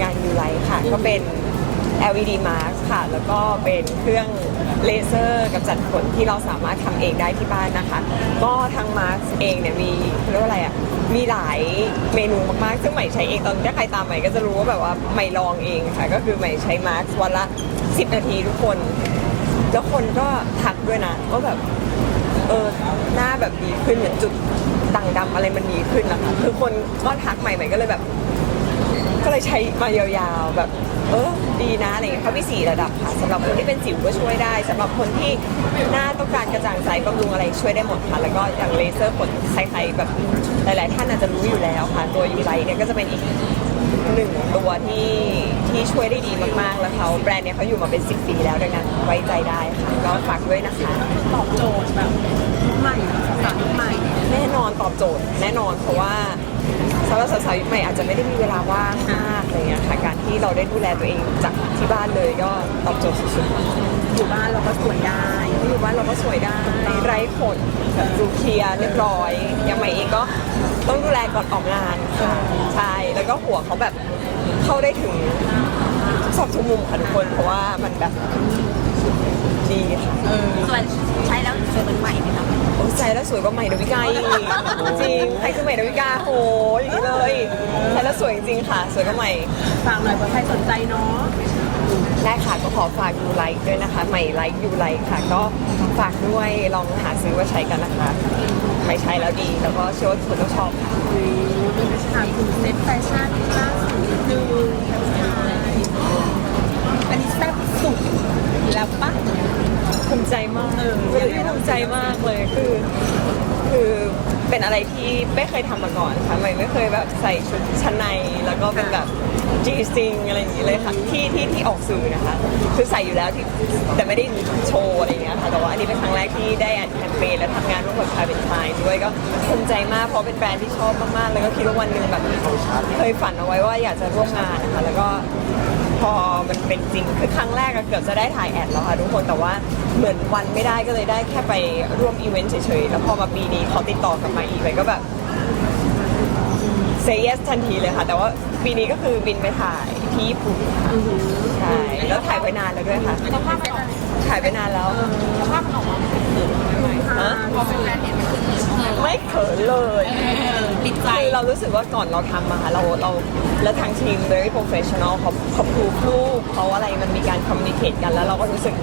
งานยูไลค่ะ ก็เป็น LED mask ค่ะ แล้วก็เป็นเครื่องเลเซอร์กำจัดขนที่เราสามารถทำเองได้ที่บ้านนะคะ ก็ทางมาร์กเองเนี่ยมีเรียกว่าอะไรอะ มีหลายเมนูมากๆ ซึ่งใหม่ใช้เองตอนถ้าใครตามใหม่ก็จะรู้ว่าแบบว่าใหม่ลองเองค่ะ ก็คือใหม่ใช้มาร์กวันละ 10 นาทีทุกคน แล้วคนก็ทักด้วยนะว่าแบบเออหน้าแบบดีขึ้นเหมือนจุดด่างดำอะไรมันดีขึ้นนะคะคือคนก็ทักใหม่ๆก็เลยแบบ ก็เลยใช้มายาวๆ แบบ เออดีนะอะไรเงี้ยเขามีสี่ระดับค่ะสำหรับคนที่เป็นสิวก็ช่วยได้สำหรับคนที่หน้าต้องการกระจ่างใสบำรุงอะไรช่วยได้หมดค่ะ แล้วก็อย่างเลเซอร์ขนใครๆแบบหลายๆ ท่านอาจจะรู้อยู่แล้วค่ะ ตัวยูไลเนี่ยก็จะเป็นอีกหนึ่งตัวที่ที่ช่วยได้ดีมากๆ แล้วเขาแบรนด์เนี่ยเขาอยู่มาเป็น 10 ปีแล้วดังนั้นไว้ใจได้ค่ะก็ฝากด้วยนะคะตอบโจทย์แบบใหม่สารใหม่ แน่นอนตอบโจทย์แน่นอนเพราะว่า สำหรับสาวๆยุคใหม่อาจจะไม่ได้มีเวลาว่างมากอะไรเงี้ยค่ะการที่เราได้ดูแลตัวเองจากที่บ้านเลยก็ตอบโจทย์สุดอยู่บ้านเราก็สวยได้ ๆอยู่บ้านเราก็สวยได้ไร้ขนแบบดูเคลียร์เรียบร้อยอย่างใหม่เองก็ต้องดูแลก่อนออกงานค่ะใช่แล้วก็หัวเขาแบบเข้าได้ถึงทุกซอกทุกมุมค่ะทุกคนเพราะว่ามันแบบดีค่ะ ส่วนใช้แล้วสวยเหมือนใหม่ไหมคะ ใจแล้วสวยกว่าใหม่ดาวิกาอีกจริงใครคือใหม่ดาวิกาโหอย่างนี้เลยใช้แล้วสวยจริงๆค่ะ สวยกว่าใหม่ ฝากหน่อยเผื่อใครสนใจเนาะ ได้ค่ะก็ขอฝากยูไลค์ด้วยนะคะ ใหม่ไลค์ยูไลค์ค่ะ ก็ฝากด้วยลองหาซื้อมาใช้กันนะคะใหม่ใช้แล้วดีแล้วก็เชื่อว่าทุกคนต้องชอบค่ะมีไปถามถึงเซ็ตแฟชั่นล่าสุดนิดนึงอันนี้แซ่บสุดแล้วปะภู มิใจมากเออเป็นเรื่องที่ภูมิใจมากเลยคือ คือเป็นอะไรที่ไม่เคยทำมาก่อนค่ะใหม่ไม่เคยแบบใส่ชุดชั้นในแล้วก็เป็นแบบจีซิงอะไรอย่างนี้เลยค่ะที่ที่ที่ออกสื่อนะคะคือใส่อยู่แล้วที่แต่ไม่ได้โชว์อะไรอย่างเงี้ยค่ะแต่ว่าอันนี้เป็นครั้งแรกที่ได้อัดแคมเปญและทำงานร่วมกับคาเป็นไทยด้วยก็ภูมิใจมากเพราะเป็นแบรนด์ที่ชอบมากๆ แล้วก็คิดว่าวันหนึ่งแบบเคยฝันเอาไว้ว่าอยากจะร่วมงานนะคะแล้วก็พ อมันเป็นจริงคือครั้งแรกอะเกือบจะได้ถ่ายแอดแล้วค่ะทุกคนแต่ว่าเหมือนวันไม่ได้ก็เลยได้แค่ไปร่วมอีเวนต์เฉยๆ แล้วพอมาปีนี้เขาติดต่อกลับมาอีกเลยก็แบบเซ y yes ทันทีเลยค่ะ แต่ว่าปีนี้ก็คือบินไปถ่ายที่ญี่ปุ่นค่ะใช่แล้วถ่ายไปนานแล้วด้วยค่ะสภาพมันออกถ่ายไปนานแล้วสภาพมันออกมาฮะพอเป็นแบรนด์เห็นมันขึ้นเยอะไม่เขินเลย ติดใจ คือเรารู้สึกว่าก่อนเราทำมาเราเราแล้วทางทีม very professional เขาเขาพูดรูปเขาอะไรมันมีการ communicate กันแล้วเราก็รู้สึก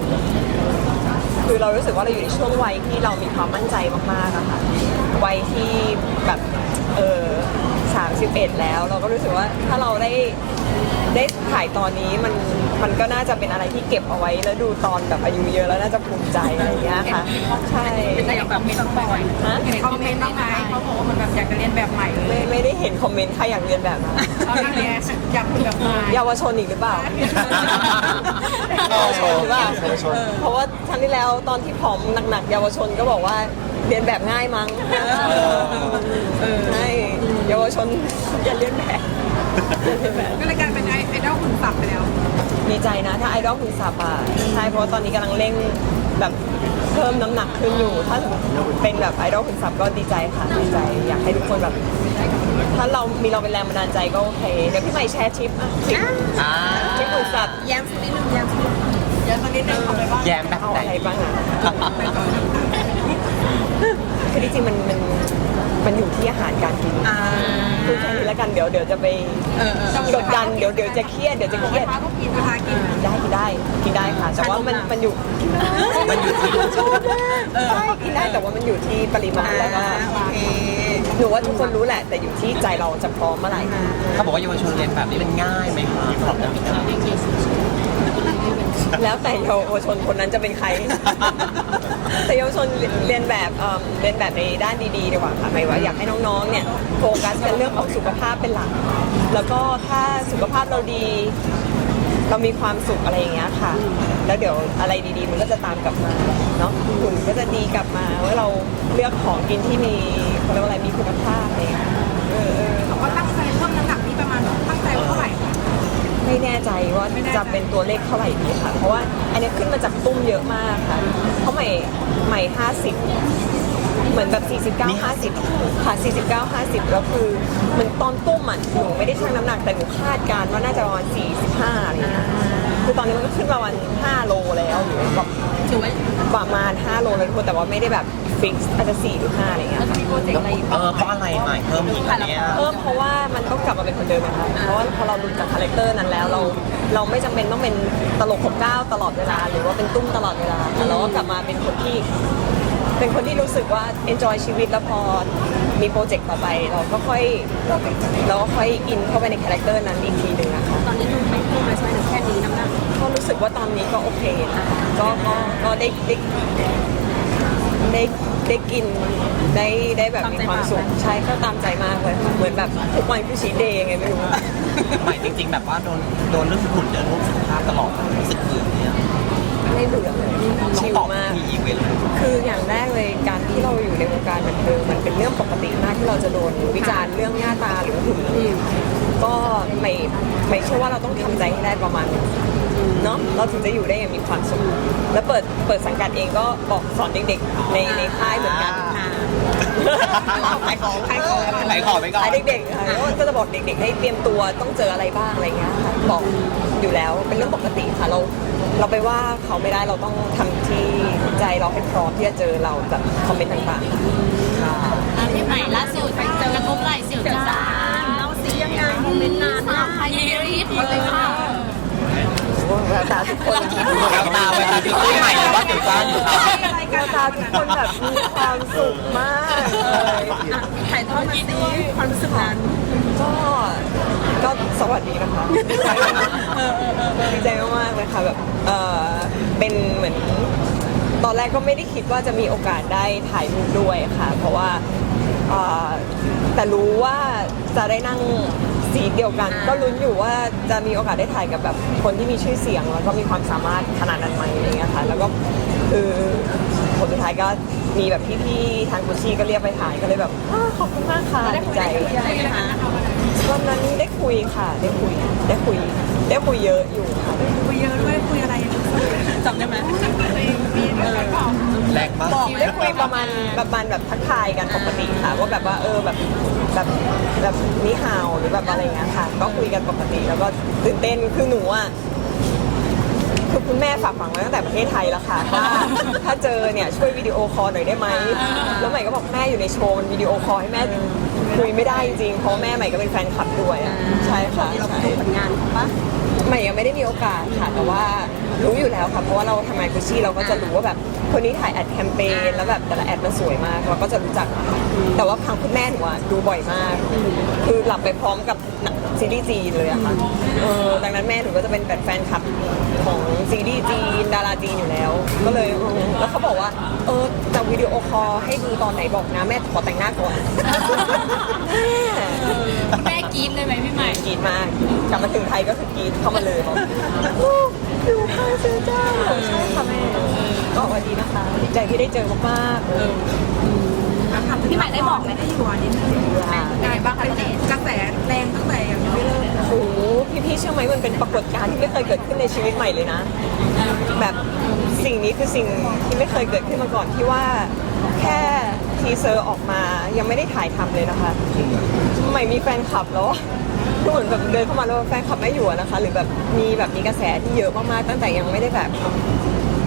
คือเรารู้สึกว่าเราอยู่ในช่วงวัยที่เรามีความมั่นใจมากๆอะค่ะวัยที่แบบเออ31แล้ว เราก็รู้สึกว่าถ้าเราได้ได้ถ่ายตอนนี้มันมันก็น่าจะเป็นอะไรที่เก็บเอาไว้แล้วดูตอนแบบอายุเยอะแล้วน่าจะภูมิใจอะไรอย่างเงี้ยค่ะใช่ แต่อย่างแบบไม่ต้องบ่อยฮะ เห็นคอมเมนต์บ้างไหมเขาบอกว่า นคอมเมนต์ใครอยากเรียนแบบนะเขาเรียนอยากเป็นแบบใหม่เยาวชนอีกหรือเปล่าเยาวชนหรือเปล่าเพราะว่าครั้งที่แล้วตอนที่ผอมหนักๆเยาวชนก็บอกว่าเรียนแบบง่ายมั้งใช่เยาวชนอย่าเรียนแบบอย่าเรียนแบบ ก็เลยกลายเป็นไอดอลคุณสับไปแล้ว ดีใจนะ ถ้าไอดอลคุณสับอะใช่เพราะว่าตอนนี้กำลังเร่งแบบเพิ่มน้ำหนักขึ้นอยู่ ถ้าสมมติเป็นแบบไอดอลคุณสับก็ดีใจค่ะดีใจอยากให้ทุกคนแบบ ถ้าเรามีเราเป็นแรงบันดาลใจก็โอเค เดี๋ยวพี่ใหม่แชร์ทริปอะทริปทริปคุณสับแย้มสักนิดนึงแย้มสักนิดนึงเดี๋ยวตอนนี้ได้ทำอะไรบ้างแย้มแบบเอาไหนอะไรบ้างอะคือที่จริงมันมันมันอยู่ที่อาหารการกินอ่าพูดแค่นี้แล้วกันเดี๋ยวเดี๋ยวจะไปเออเออกดดันเดี๋ยวเดี๋ยวจะเครียดเดี๋ยวจะเครียดพาก็กินพากินได้กินได้กินได้ค่ะ แต่ว่ามันมันอยู่กินได้มันอยู่ที่ชอบมากใช่กินได้แต่ว่ามันอยู่ที่ปริมาณแล้วก็โอเค หนูว่าทุกคนรู้แหละ แต่อยู่ที่ใจเราจะพร้อมเมื่อไหร่ เขาบอกว่าเยาวชนเรียนแบบนี้มันง่ายไหมคะสำหรับนักวิชาแล้วแต่เยาวชนคนนั้นจะเป็นใคร แต่เยาวชนเรียนแบบเอิ่มเรียนแบบในด้านดีๆดีกว่าค่ะหมายว่าอยากให้น้องๆ เนี่ยโฟกัสกันเรื่องของสุขภาพเป็นหลัก แล้วก็ถ้าสุขภาพเราดี เรามีความสุขอะไรอย่างเงี้ยค่ะ แล้วเดี๋ยวอะไรดีๆ มันก็จะตามกลับมาเนาะหุ่นก็จะดีกลับมาว่าเราเลือกของกินที่มีเขาเรียกว่าอะไรมีคุณภาพอะไรอย่างเงี้ยเออเออว่าตั้งใจเพิ่มน้ำหนักนี่ประมาณตั้งใจว่าเท่าไหร่คะไม่แน่ใจว่าจะเป็นตัวเลขเท่าไหร่ดีค่ะ เพราะว่าอันนี้ขึ้นมาจากตุ้มเยอะมากค่ะเพราะใหม่ใหม่ห้าสิบ เหมือนแบบ 49 50 ค่ะ 49 50 แล้วคือเหมันตอนตุ้มอะหนูไม่ได้ชั่งน้ำหนักแต่หนูคาดการณ์ว่าน่าจะประมาณ45อะไรเงี้ยคือตอนนี้มันก็ขึ้นประมาณ5โลแล้วหรือแบบถือว่าประมาณ 5 โลเลยทุกคนแต่ว่าไม่ได้แบบฟิกอาจจะ4หรือ5อะไรเงี้ยเราจะมีโปรเจกต์อะไรอีกเออเพราะอะไรใหม่เพิ่มอีกอันเนี่ยเพิ่มเพราะว่ามันต้องกลับมาเป็นคนเดิมนะคะเพราะว่าพอเราหลุดจากคาแรคเตอร์นั้นแล้วเราเราไม่จำเป็นต้องเป็นตลกของก้าวตลอดเวลา หรือว่าเป็นตุ้มตลอดเวลาแต่เราก็กลับมาเป็นคนที่ เป็นคนที่รู้สึกว่า enjoy ชีวิตแล้วพอมีโปรเจกต์ต่อไป เราก็ค่อยเราก็ค่อยอินเข้าไปในคาแรคเตอร์นั้นอีกทีหนึ่งนะคะตอนนี้มันไม่เพิ่มเลยใช่ไหมหรือแค่นี้น้ำหนักก็รู้สึกว่าตอนนี้ก็โอเคนะคะก็ก็ก็ได้ได้ได้ได้กินได้ได้แบบมีความสุขใช่ก็ตามใจมากเลยค่ะเหมือนแบบทุกวันคือชีเดย์ไงไม่รู้ใหม่จริง ๆ แบบว่าโดนโดนเรื่องหุ่นเดินรูปสุขภาพตลอดรู้สึกอื่นเนี่ย ไม่เบื่อเลยต้องชิลตอบมากที่อีเวนต์เลยคืออย่างแรกเลยการที่เราอยู่ในวงการบันเทิงมันเป็นเรื่องปกติมากที่เราจะโดนวิจารณ์เรื่องหน้าตาหรือหุ่นก็ไม่ไม่เชื่อว่าเราต้องทำใจให้ได้ประมาณนึงเนาะเราถึงจะอยู่ได้อย่างมีความสุขแล้วเปิดเปิดสังกัดเองก็บอกสอนเด็กๆในในค่ายเหมือนกันขายของขายของขายของไปก่อนขายเด็กๆค่ะก็จะบอกเด็กๆให้เตรียมตัวต้องเจออะไรบ้างอะไรเงี้ยค่ะบอกอยู่แล้วเป็นเรื่องปกติค่ะเรา เราไปว่าเขาไม่ได้เราต้องทำที่ใจเราให้พร้อมที่จะเจอเราแบบคอมเมนต์ต่างๆอะพี่ใหม่ล่าสุดไปเจอกระทบไหล่เสี่ยวจ้านเราซียังไงโมเมนต์นานสาวไทยรีดเลยค่ะแววตาทุกคนแววตาเวลาที่คุยใหม่หรือว่าเกี่ยวกันอยู่ครับแววตาทุกคนแบบมีความสุขมากเลยถ่ายทอดมาซีความรู้สึกนั้นก็ก็ส วัสดีนะคะดีใจมากๆเลยค่ะแบบเออเป็นเหมือน ตอนแรกก็ไม่ได้คิดว่าจะมีโอกาสได้ถ่ายรูปด้วยค่ะ เพราะว่าเอ่อแต่รู้ว่าจะได้นั่งสีเดียวกัน ก็ลุ้นอยู่ว่าจะมีโอกาสได้ถ่ายกับแบบคนที่มีชื่อเสียง แล้วก็มีความสามารถขนาดนั้นไหมอะไรเงี้ยค่ะแล้วก็คือผลสุดท้ายก็มีแบบพี่ๆทางกุชชี่ก็เรียกไปถ่ายก็เลยแบบอ้าขอบคุณมากค่ะดีใจอะไรนะคะ วันนั้นได้คุยค่ะ ได้คุย ได้คุย ได้คุยเยอะอยู่ค่ะ คุยเยอะด้วยคุยอะไรอย่างเงี้ยจำได้ไหมแรงมากได้คุยประมาณประมาณแบบทักทายกันปกติค่ะ ว่าแบบว่าเออแบบแบบแบบนิฮาวหรือแบบอะไรเงี้ยค่ะ ก็คุยกันปกติแล้วก็ตื่นเต้นคือหนูอะคือคุณแม่ฝากฝังไว้ตั้งแต่ประเทศไทยแล้วค่ะว่าถ้าเจอเนี่ยช่วยวิดีโอคอลหน่อยได้ไหมแล้วใหม่ก็บอกแม่อยู่ในโชว์มันวิดีโอคอลให้แม่ คุยไม่ได้จริงๆเพราะแม่ใหม่ก็เป็นแฟนคลับด้วยอะใช่ค่ะเราใช่ดูผลงานปะใหม่ยังไม่ได้มีโอกาสค่ะแต่ว่า รู้อยู่แล้วค่ะเพราะว่าเราทำงานกุชชี่เราก็จะรู้ว่าแบบคนนี้ถ่ายแอดแคมเปญแล้วแบบแต่ละแอดมันสวยมากเราก็จะรู้จักค่ะแต่ว่าทางคุณแม่หนูอะดูบ่อยมาก คือหลับไปพร้อมกับหนังซีรีส์จีนเลยอะค่ะเออดังนั้นแม่หนูก็จะเป็นแบบแฟนคลับของซีรีส์จีนดาราจีนอยู่แล้ว ก็เลยเออแล้วเขาบอกว่า เออจะวิดีโอคอลให้ดูตอนไหนบอกนะแม่ขอแต่งหน้าก่อนแม่แม่กรี๊ดเลยไหมพี่ใหม่ กรีดมากกลับมาถึงไทยก็คือกรีดเข้ามาเลยบอกลูก ดูค่ะเจอเจ้าใช่ค่ะแม่ก็สวัสดีนะคะดีใจที่ได้เจอมากๆเลยพี่ใหม่ได้บอกไหมได้อยู่อะนิดนึงไงบ้างเป็นกระแสแรงตั้งแต่ยังไม่เริ่มโอ้โหพี่ๆเชื่อไหมมันเป็นปรากฏการณ์ที่ไม่เคยเกิดขึ้นในชีวิตใหม่เลยนะ แบบสิ่งนี้คือสิ่งที่ไม่เคยเกิดขึ้นมาก่อนที่ว่าแค่ ทีเซอร์ออกมายังไม่ได้ถ่ายทำเลยนะคะใหม่มีแฟนคลับแล้วก็เหมือนแบบเดินเข้ามาแล้วแฟนคลับไม่อยู่อะนะคะ หรือแบบมีแบบมีกระแสที่เยอะมากๆตั้งแต่ยังไม่ได้แบบ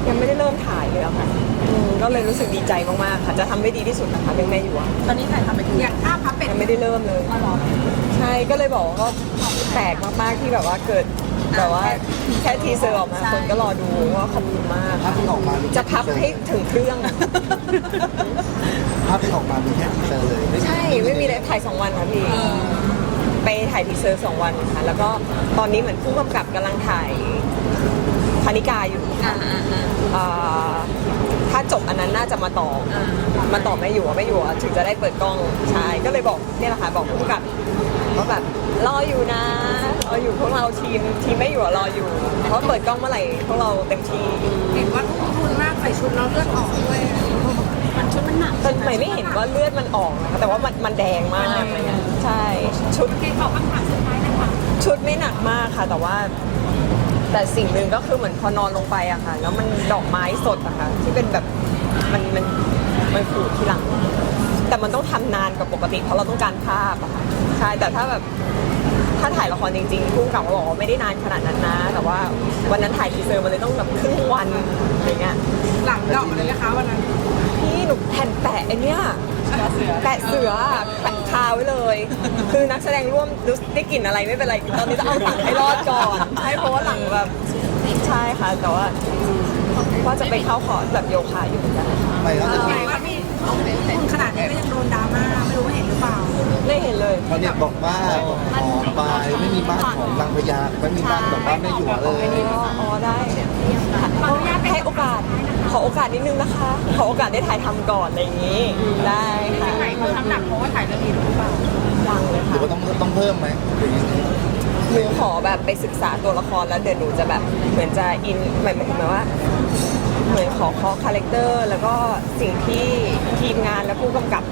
ยังไม่ได้เริ่มถ่ายเลยอะค่ะอืมก็เลยรู้สึกดีใจมากๆค่ะ จะทำให้ดีที่สุดนะคะเรื่องแม่อยู่อะตอนนี้ถ่ายทำไปถึงอย่างภาพพับเป็ดยังไม่ได้เริ่มเลยใช่ก็เลยบอกว่าก็แปลกมากๆที่แบบว่าเกิดแบบว่าแค่ทีเซอร์ออกมาคนก็รอดูว่าขอบคุณมากภาพที่ออกมามีจะพับให้ถึงเครื่องอะ ภาพที่ออกมามีแค่ทีเซอร์เลยใช่ไม่มีเลยถ่ายสองวันค่ะพี่ ไปถ่ายทีเซอร์สองวันค่ะ แล้วก็ตอนนี้เหมือนผู้กำกับกำลังถ่ายพานิกาอยู่ค่ะอ่าถ้าจบอันนั้นน่าจะมาต่ออมาต่อไม่อยู่อะไม่อยู่อะถึงจะได้เปิดกล้องใช่ก็เลยบอกเนี่ยแหละค่ะบอกผู้กำกับว่าแบบรออยู่นะรออยู่พวกเราทีมทีมไม่อยู่อะรออยู่ เพราะเปิดกล้องเมื่อไหร่พวกเราเต็มที่ เห็นว่าทุ่มทุนมากใส่ชุดแล้วเลือดออกด้วย มันชุดมันหนักแต่ใหม่ไม่เห็นว่าเลือดมันออกนะคะแต่ว่ามันมันแดงมากอะไรเงี้ยใช่ชุดตอบคำถามสุดท้ายเลยค่ะชุดไม่หนักมากค่ะ แต่ว่า แต่สิ่งหนึ่งก็คือเหมือนพอนอนลงไปอะค่ะ แล้วมันดอกไม้สดอะค่ะที่เป็นแบบมันมันมันขูดที่หลัง แต่มันต้องทำนานกว่าปกติ เพราะเราต้องการภาพอะค่ะใช่แต่ถ้าแบบถ้าถ่ายละครจริงๆผู้กำกับก็บอกว่าไม่ได้นานขนาดนั้นนะ แต่ว่าวันนั้นถ่ายทีเซอร์มันเลยต้องแบบครึ่งวันอย่างเงี้ยหลังดอกเลยนะคะวันนั้นพี่ หนูแผ่นแปะไอเนี้ยแปะเสือแปะคาไว้เลย คือนักแสดงร่วมรู้สึกได้กลิ่นอะไรไม่เป็นไร ตอนนี้จะเอาหลังให้รอดก่อนใช่เพราะว่าหลังแบบใช่ค่ะ แต่ว่าว่าจะไปเข้าคอร์สแบบโยคะอยู่เหมือนกันไม่ก็จะใหญ่ว่าพี่คุณขนาดนี้ก็ยังโดนดราม่าไม่รู้ว่าเห็นหรือเปล่า ไม่เห็นเลย เขาเนี่ยบอกว่าหอมไปไม่มีบ้านของนางพญาไม่มีบ้านแบบว่าไม่อยู่เลยอ๋ออ๋อได้ให้โอกาส ขอโอกาสนิดนึงนะคะ ขอโอกาสได้ถ่ายทำก่อนอะไรอย่างนี้ ได้ค่ะถ่ายเขาทำหนักเพราะว่าถ่ายเรื่องนี้หรือเปล่ายังเลยหรือค่ะว่าต้องต้องเพิ่มไหมหรือยังไงหนูขอแบบไปศึกษาตัวละครแล้วเดี๋ยวหนูจะแบบเหมือนจะอินหมายหมายถึงว่า เหมือนขอขอคาแรคเตอร์แล้วก็สิ่งที่ทีมงานและผู้กำกับ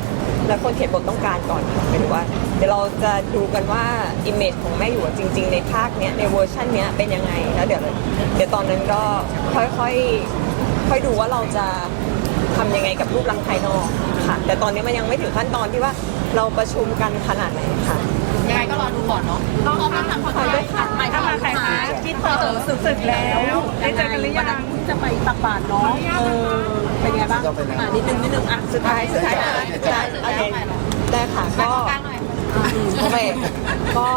และคนเขียนบทต้องการก่อนค่ะหมายถึงว่า เดี๋ยวเราจะดูกันว่าอิมเมจของแม่อยู่จริง ๆ ในภาคเนี้ยในเวอร์ชันเนี้ยเป็นยังไงแล้วเดี๋ยวเดี๋ยวตอนนั้นก็ค่อยๆค่อยดูว่าเราจะทำยังไงกับรูปลักษณ์ภายนอกค่ะ แต่ตอนนี้มันยังไม่ถึงขั้นตอนที่ว่าเราประชุมกันขนาดไหนค่ะ ยังไงก็รอดูก่อนเนาะต้องต้องทำความเข้าใจค่ะใหม่ถ้ามาใครคะที่เธอสึกสึกแล้วได้เจอกันหรือยังจะไปตักบาตรเนาะเออ เป็นไงบ้างก็เป็นยังไงอะนิดนึงนิดนึงอะสุดท้ายสุดท้ายสุดท้ายโอเคได้ค่ะก็โอเคก็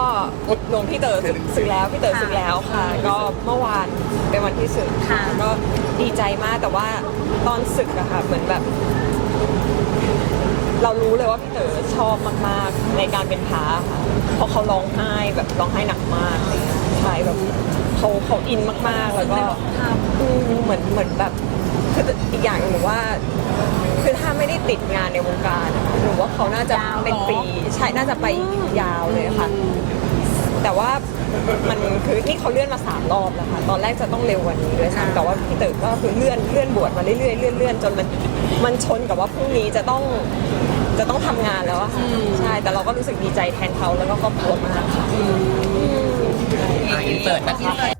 หลวงพี่เต๋อสึกแล้วพี่เต๋อสึกแล้วค่ะ ก็เมื่อวานเป็นวันที่สึกค่ะก็ดีใจมากแต่ว่าตอนสึกอะค่ะเหมือนแบบเรารู้เลยว่าพี่เต๋อชอบมากๆในการเป็นพระค่ะเพราะเขาร้องไห้แบบร้องไห้หนักมากอะไรเงี้ยใช่แบบเขาเขาอินมากๆแล้วก็อืมเหมือนเหมือนแบบ คืออีกอย่างหนูว่า คือถ้าไม่ได้ติดงานในวงการอะหนูว่าเขาน่าจะเป็นปีใช่น่าจะไปอีกยาวเลยค่ะ แต่ว่ามันคือนี่เขาเลื่อนมาสามรอบแล้วค่ะตอนแรกจะต้องเร็วกว่านี้ด้วยซ้ำแต่ว่าพี่เต๋อก็คือเลื่อนเลื่อนบวชมาเรื่อยๆเลื่อนเลื่อนจนมันมันชนกับว่าพรุ่งนี้จะต้องจะต้องทำงานแล้วอะค่ะใช่แต่เราก็รู้สึกดีใจแทนเขาแล้วก็ครอบครัวมากค่ะ อินเสิร์ตนะคะ